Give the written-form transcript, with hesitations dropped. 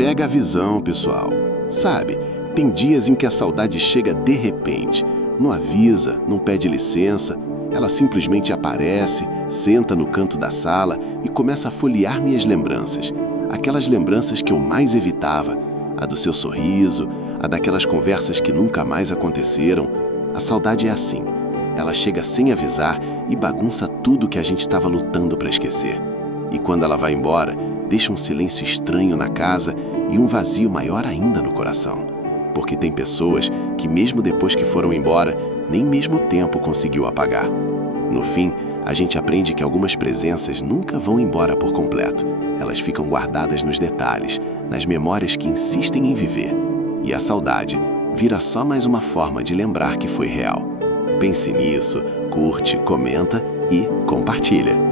pega a visão, pessoal. Sabe, tem dias em que a saudade chega de repente. Não avisa, não pede licença. Ela simplesmente aparece, senta no canto da sala e começa a folhear minhas lembranças. Aquelas lembranças que eu mais evitava. A do seu sorriso, a daquelas conversas que nunca mais aconteceram. A saudade é assim. Ela chega sem avisar e bagunça tudo que a gente estava lutando para esquecer. E quando ela vai embora, deixa um silêncio estranho na casa e um vazio maior ainda no coração. Porque tem pessoas que mesmo depois que foram embora, nem mesmo o tempo conseguiu apagar. No fim, a gente aprende que algumas presenças nunca vão embora por completo. Elas ficam guardadas nos detalhes, nas memórias que insistem em viver. E a saudade vira só mais uma forma de lembrar que foi real. Pense nisso, curte, comenta e compartilha.